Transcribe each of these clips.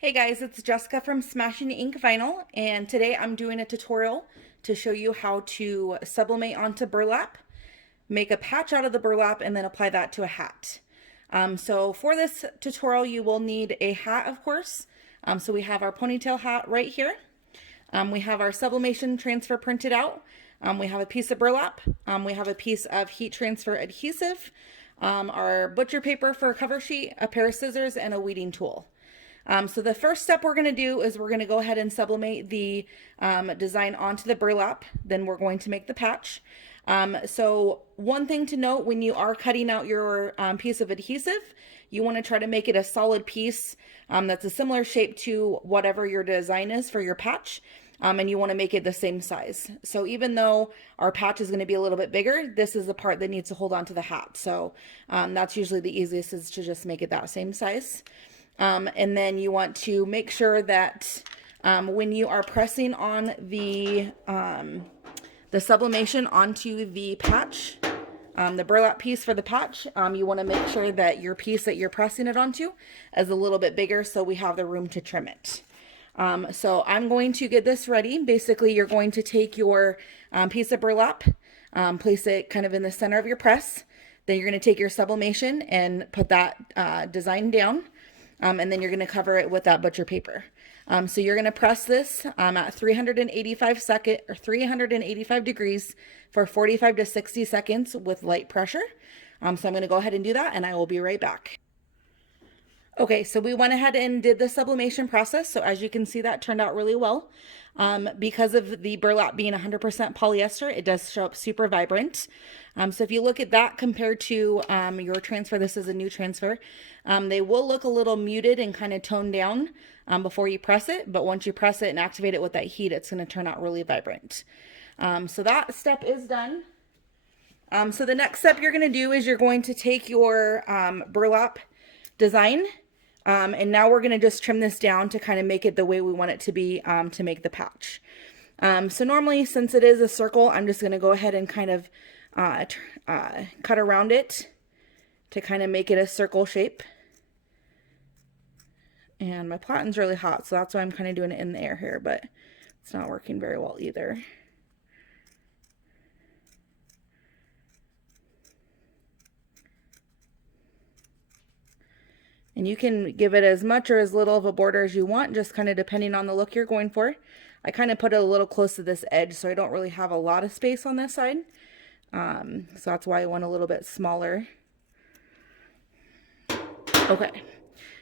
Hey guys, it's Jessica from Smashing Ink Vinyl, and today I'm doing a tutorial to show you how to sublimate onto burlap, make a patch out of the burlap, and then apply that to a hat. So for this tutorial, you will need a hat, of course. So we have our ponytail hat right here. We have our sublimation transfer printed out. We have a piece of burlap. We have a piece of heat transfer adhesive, our butcher paper for a cover sheet, a pair of scissors, and a weeding tool. So the first step we're going to do is we're going to go ahead and sublimate the design onto the burlap. Then we're going to make the patch. So one thing to note when you are cutting out your piece of adhesive, you want to try to make it a solid piece that's a similar shape to whatever your design is for your patch. And you want to make it the same size. So even though our patch is going to be a little bit bigger, this is the part that needs to hold on to the hat. So that's usually the easiest, is to just make it that same size. And then you want to make sure that when you are pressing on the sublimation onto the patch, the burlap piece for the patch, you want to make sure that your piece that you're pressing it onto is a little bit bigger so we have the room to trim it. So I'm going to get this ready. Basically, you're going to take your piece of burlap, place it kind of in the center of your press. Then you're going to take your sublimation and put that design down. And then you're going to cover it with that butcher paper. So you're going to press this at 385 degrees for 45 to 60 seconds with light pressure. So I'm going to go ahead and do that, and I will be right back. Okay, so we went ahead and did the sublimation process. So as you can see, that turned out really well. Because of the burlap being 100% polyester, it does show up super vibrant. So if you look at that compared to your transfer, this is a new transfer, they will look a little muted and kind of toned down before you press it. But once you press it and activate it with that heat, it's going to turn out really vibrant. So that step is done. So the next step you're going to do is you're going to take your burlap design, and now we're going to just trim this down to kind of make it the way we want it to be to make the patch. So normally, since it is a circle, I'm just going to go ahead and kind of cut around it to kind of make it a circle shape. And my platen's really hot, so that's why I'm kind of doing it in the air here, but it's not working very well either. And you can give it as much or as little of a border as you want, just kind of depending on the look you're going for. I kind of put it a little close to this edge, so I don't really have a lot of space on this side. So that's why I went a little bit smaller. Okay.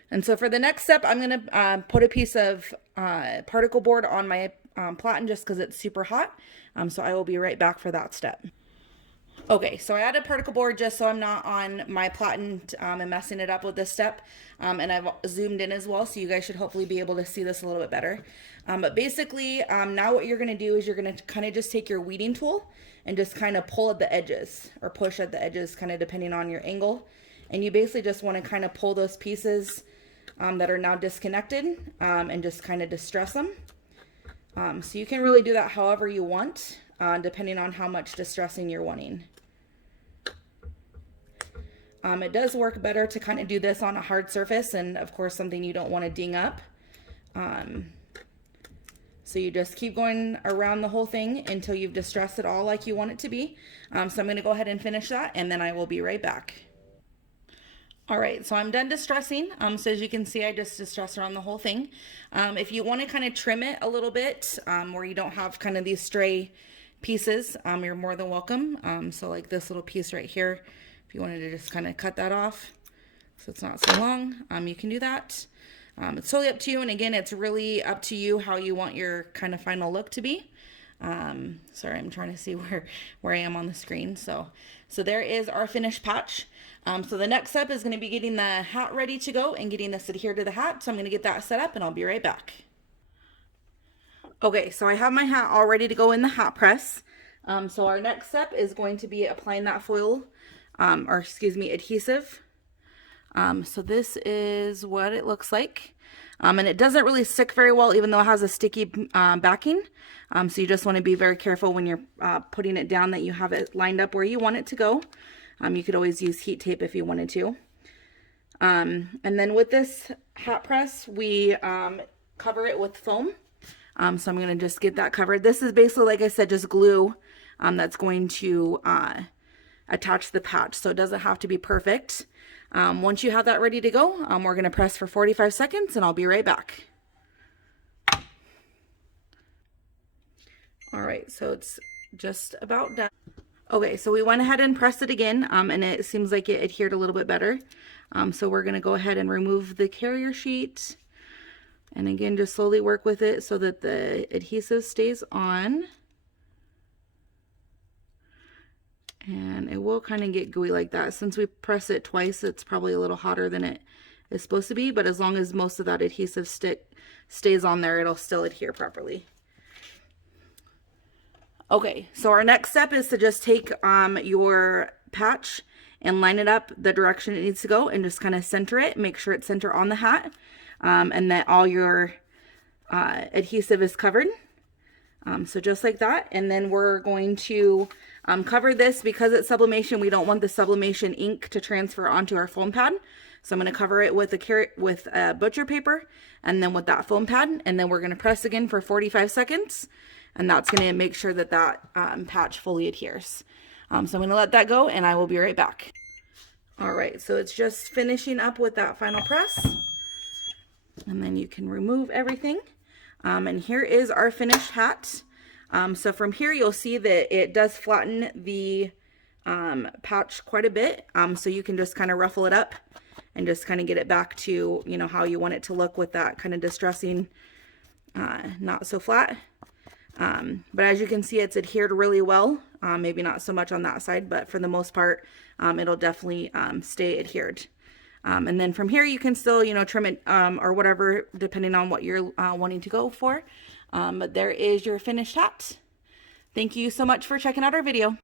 And so for the next step, I'm going to put a piece of particle board on my platen just because it's super hot. So I will be right back for that step. Okay, so I added particle board just so I'm not on my platen and messing it up with this step. And I've zoomed in as well, so you guys should hopefully be able to see this a little bit better. But basically, now what you're going to do is you're going to kind of just take your weeding tool and just kind of pull at the edges, or push at the edges, kind of depending on your angle. And you basically just want to kind of pull those pieces that are now disconnected and just kind of distress them. So you can really do that however you want, depending on how much distressing you're wanting. It does work better to kind of do this on a hard surface, and of course something you don't want to ding up. So you just keep going around the whole thing until you've distressed it all like you want it to be. So I'm going to go ahead and finish that, and then I will be right back. All right, so I'm done distressing. So as you can see, I just distressed around the whole thing. If you want to kind of trim it a little bit, where you don't have kind of these stray pieces, you're more than welcome. So like this little piece right here, if you wanted to just kind of cut that off so it's not so long, you can do that. It's totally up to you, and again, it's really up to you how you want your kind of final look to be. Sorry, I'm trying to see where I am on the screen. So there is our finished patch. So the next step is going to be getting the hat ready to go and getting this adhered to the hat. So I'm going to get that set up, and I'll be right back. Okay, so I have my hat all ready to go in the hat press. So our next step is going to be applying that foil, adhesive. So this is what it looks like. And it doesn't really stick very well, even though it has a sticky backing. So you just want to be very careful when you're putting it down that you have it lined up where you want it to go. You could always use heat tape if you wanted to. And then with this hat press, we cover it with foam. So I'm going to just get that covered. This is basically, like I said, just glue that's going to attach the patch. So it doesn't have to be perfect. Once you have that ready to go, we're going to press for 45 seconds and I'll be right back. All right, so it's just about done. Okay, so we went ahead and pressed it again, and it seems like it adhered a little bit better. So we're going to go ahead and remove the carrier sheet. And again, just slowly work with it so that the adhesive stays on. And it will kind of get gooey like that. Since we press it twice, it's probably a little hotter than it is supposed to be. But as long as most of that adhesive stays on there, it'll still adhere properly. Okay, so our next step is to just take your patch and line it up the direction it needs to go and just kind of center it. Make sure it's center on the hat and that all your adhesive is covered. So just like that. And then we're going to cover this because it's sublimation. We don't want the sublimation ink to transfer onto our foam pad. So I'm going to cover it with a butcher paper and then with that foam pad. And then we're going to press again for 45 seconds. And that's going to make sure that that patch fully adheres. So I'm going to let that go and I will be right back. All right, so it's just finishing up with that final press. And then you can remove everything. And here is our finished hat. So from here, you'll see that it does flatten the patch quite a bit. So you can just kind of ruffle it up and just kind of get it back to, you know, how you want it to look with that kind of distressing, not so flat. But as you can see, it's adhered really well. Maybe not so much on that side, but for the most part, it'll definitely stay adhered. And then from here, you can still, you know, trim it or whatever, depending on what you're wanting to go for. But there is your finished hat. Thank you so much for checking out our video.